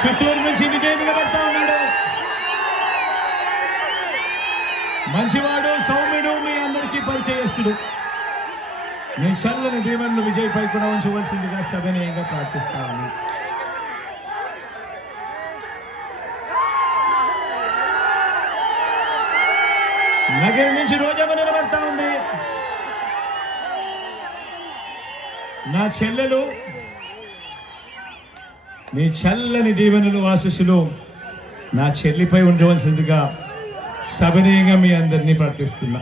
చిత్తూరు నుంచి విజయ్ నిలబడతా ఉన్నాడు. మంచివాడు, సౌమ్యుడు, మీ అందరికీ పరిచయస్తుడు. మీ చల్లని దీవెనలు విజయ్ పై కూడా ఉంచవలసిందిగా సవినయంగా ప్రార్థిస్తాను. నగరం నుంచి రోజమ్మ నిలబడతా ఉంది. నా చెల్లెలు, మీ చల్లని దీవెనలు ఆశీస్సులు నా చెల్లిపై ఉండవలసిందిగా సవినయంగా మీ అందరినీ ప్రార్థిస్తున్నా.